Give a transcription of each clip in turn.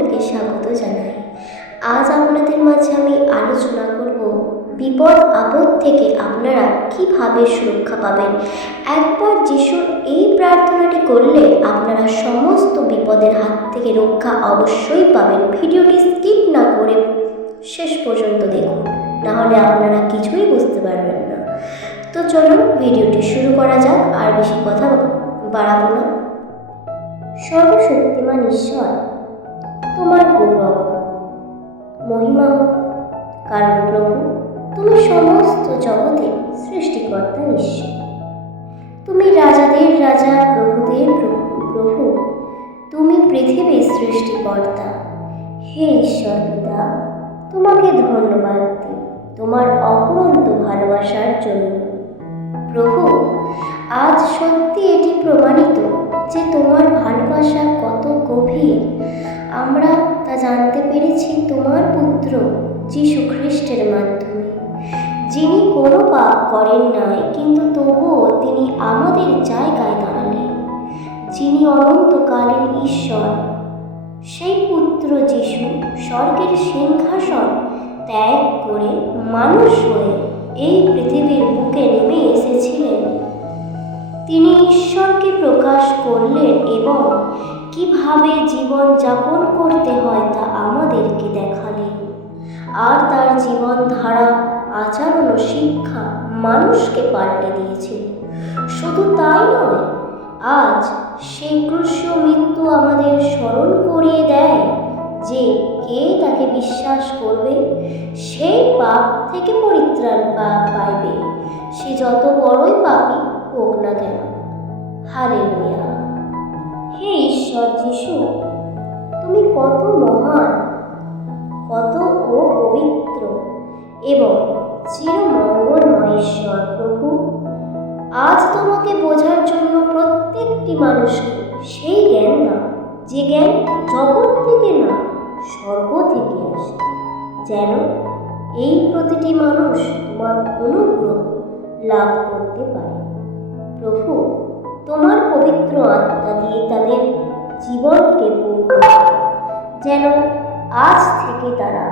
সকলকে স্বাগত জানাই। আজ আপনাদের মাঝে আমি আলোচনা করব বিপদ আপদ থেকে আপনারা কিভাবে সুরক্ষা পাবেন। একবার যিশুর এই প্রার্থনাটি করলে আপনারা সমস্ত বিপদের হাত থেকে রক্ষা অবশ্যই পাবেন। ভিডিওটি স্কিপ না করে শেষ পর্যন্ত দেখুন, নাহলে আপনারা কিছুই বুঝতে পারবেন না। তো চলুন ভিডিওটি শুরু করা যাক, আর বেশি কথা বাড়াবো না। সর্বশক্তিমান ঈশ্বর, তোমার গৌরব মহিমা হোক, কারণ প্রভু তুমি সমস্ত জগতের সৃষ্টিকর্তা ঈশ্বর। তুমি রাজাদের রাজা, প্রভুদের প্রভু, তুমি পৃথিবীর সৃষ্টিকর্তা। হে ঈশ্বর পিতা, তোমাকে ধন্যবাদ দিই তোমার অফুরন্ত ভালোবাসার জন্য। প্রভু, আজ সত্যি এটি প্রমাণিত যে তোমার ভালোবাসা কত গভীর। আমরা তা জানতে পেরেছি তোমার পুত্র যীশু খ্রিস্টের মাধ্যমে, যিনি কোনো পাপ করেন নাই, কিন্তু তবুও তিনি আমাদের জায়গায় দাঁড়ালেন। যিনি অনন্তকালীন ঈশ্বর, সেই পুত্র যীশু স্বর্গের সিংহাসন ত্যাগ করে মানুষ হয়ে এই পৃথিবীর বুকে নেমে এসেছিলেন। তিনি ঈশ্বরকে প্রকাশ করলেন এবং কিভাবে জীবন যাপন করতে হয় তা আমাদেরকে দেখালেন। আর তার জীবন ধারা, আচরণ ও শিক্ষা মানুষকে পাল্টে দিয়েছিল। শুধু তাই নয়, আজ সেই ক্রুশ মৃত্যু আমাদের স্মরণ করিয়ে দেয় যে কে তাকে বিশ্বাস করবে সেই পাপ থেকে পরিত্রাণ পাইবে, সে যত বড়ই পাপী হোক না কেন। হালেলুয়া। হে ঈশ্বর যীশু, তুমি কত মহান, কত ও পবিত্র এবং চিরমঙ্গলময় ঈশ্বর। প্রভু, আজ তোমাকে বোঝার জন্য প্রত্যেকটি মানুষকে সেই জ্ঞান দাও, যে জ্ঞান জগৎ থেকে না, স্বর্গ থেকে আসে, যেন এই প্রতিটি মানুষ তোমার অনুগ্রহ লাভ করতে পারে। প্রভু, তোমার পবিত্র আত্মা দিয়ে তাদের জীবনকে পূর্ণ করো, যেন আজ থেকে তারা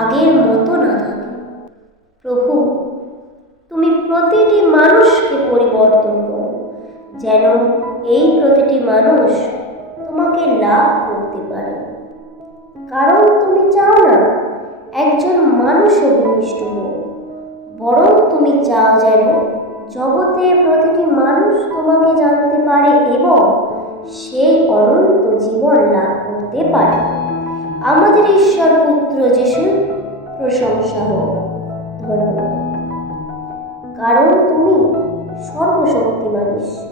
আগের মতো না থাকে। প্রভু, তুমি প্রতিটি মানুষকে পরিবর্তন করো, যেন এই প্রতিটি মানুষ তোমাকে লাভ করতে পারে। কারণ তুমি চাও না একজন মানুষও ভূমিষ্ঠ হোক, বরং তুমি চাও যেন জগতের প্রতিটি মানুষ তোমাকে জানতে পারে এবং সেই অনন্ত জীবন লাভ করতে পারে। আমাদের ঈশ্বর পুত্র যিশুর প্রশংসা হোক। ধন্যবাদ, কারণ তুমি সর্বশক্তিমান ঈশ্বর।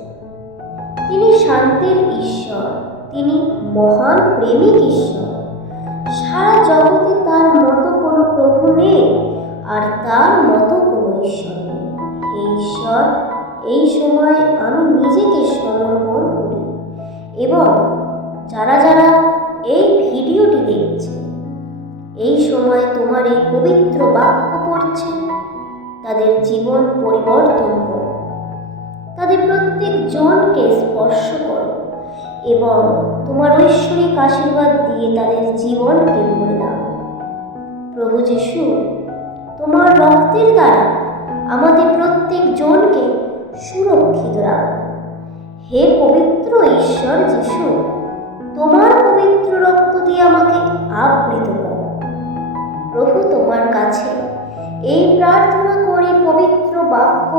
তিনি শান্তির ঈশ্বর, তিনি মহান প্রেমিক ঈশ্বর। সারা জগতে তার মতো কোনো প্রভু নেই, আর তার মতো কোনো ঈশ্বর নেই। হে ঈশ্বর, এই সময় আমি নিজেকে সমর্পণ করি এবং যারা যারা এই ভিডিওটি দেখছে, এই সময় তোমার এই পবিত্র বাক্য পড়ছে, তাদের জীবন পরিবর্তন করো, তাদের প্রত্যেক জনকে স্পর্শ করো এবং তোমার ঐশ্বরিক আশীর্বাদ দিয়ে তাদের জীবনকে ভরে দাও। প্রভু যিশু, তোমার রক্তের দ্বারা আমাদের প্রত্যেক জনকে সুরক্ষিত রাখো। হে পবিত্র ঈশ্বর যিশু, তোমার পবিত্র রক্ত দিয়ে আমাকে আবৃত করো। প্রভু, তোমার কাছে এই প্রার্থনা করে পবিত্র বাক্য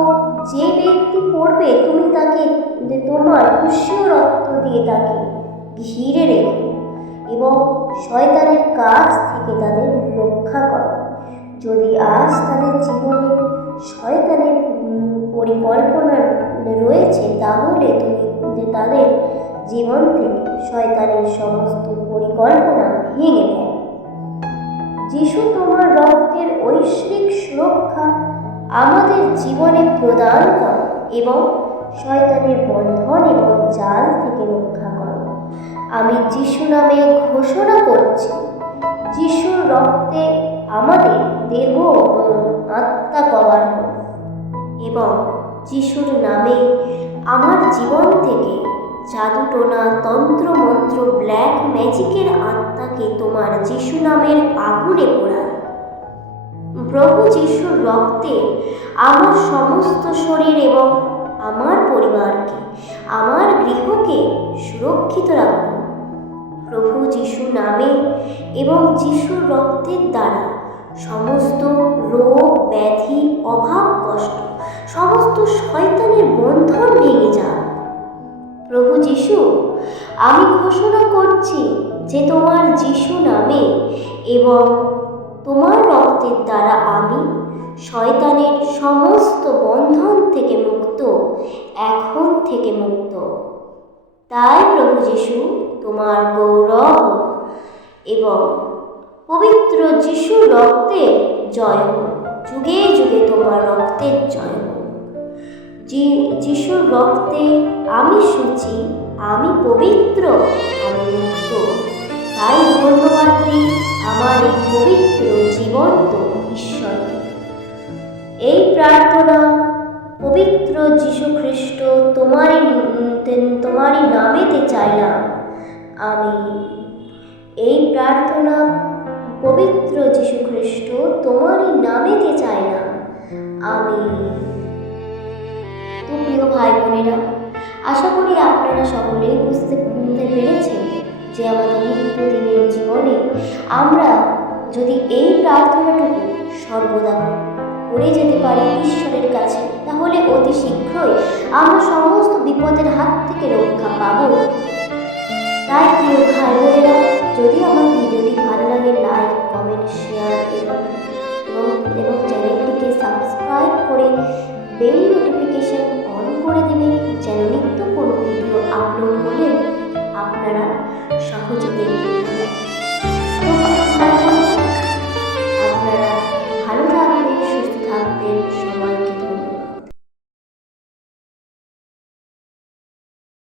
যে ব্যক্তি পড়বে, তুমি তাকে তোমার কুশীয় রক্ত দিয়ে তাকে ঘিরে রেখো এবং শয়তানের কাছ থেকে তাদের রক্ষা করো। যদি আজ তাদের জীবনে শয়তানের পরিকল্পনা রয়েছে, তাহলে তুমি তাদের জীবন থেকে শয়তানের সমস্ত পরিকল্পনা ভেঙে দেয়। যিশু, তোমার রক্তের ঐশ্বরিক সুরক্ষা আমাদের জীবনে প্রদান করো এবং শয়তানের বন্ধন এবং জাল থেকে রক্ষা করো। আমি যিশু নামে ঘোষণা করছি, যিশুর রক্তে আমাদের দেহ ও আত্মা কভার হোক এবং যিশুর নামে আমার জীবন থেকে জাদুটোনা, তন্ত্রমন্ত্র, ব্ল্যাক ম্যাজিকের আত্মাকে তোমার যিশু নামের আগুনে পোড়াই। প্রভু যিশুর রক্তে আমার সমস্ত শরীর এবং আমার পরিবারকে, আমার গৃহকে সুরক্ষিত রাখো। প্রভু যিশু নামে এবং যিশুর রক্তের দ্বারা সমস্ত রোগ ব্যাধি, অভাব, কষ্ট, সমস্ত শয়তানের বন্ধন ভেঙে যাক। প্রভু যিশু, আমি ঘোষণা করছি যে তোমার যিশু নামে এবং তোমার রক্তের দ্বারা আমি শয়তানের সমস্ত বন্ধন থেকে মুক্ত, এখন থেকে মুক্ত। তাই প্রভু যিশু, তোমার গৌরব এবং পবিত্র যিশুর রক্তের জয় হোক। যুগে যুগে তোমার রক্তের জয় হোক। যিশুর রক্তে আমি শুচি, আমি পবিত্র, আমি মুক্ত। তাই ধন্যবাদ দিই আমার এই পবিত্র জীবন্ত ঈশ্বরকে। এই প্রার্থনা পবিত্র যীশু খ্রিস্ট তোমারই নামেতে চাইলাম। আমি এই প্রার্থনা পবিত্র যীশু খ্রিস্ট তোমারই নামেতে চাইলাম। আমি। তো প্রিয় ভাই বোনেরা, আশা করি আপনারা সকলেই বুঝতে পেরেছেন যে আমাদের নিত্যদিনের জীবনে আমরা যদি এই প্রার্থনাটুকু সর্বদা করে যেতে পারি ঈশ্বরের কাছে, তাহলে অতি শীঘ্রই আমরা সমস্ত বিপদের হাত থেকে রক্ষা পাব। তাই প্রিয় ভাই বোনেরা, যদি আমার ভিডিওটি ভালো লাগে লাইক, কমেন্ট, শেয়ার এবং চ্যানেলটিকে সাবস্ক্রাইব করে বেল নোটিফিকেশন অন করে দেবেন, যেন নিত্য কোনো ভিডিও আপলোড হলে আপনারা সহজে দেখতে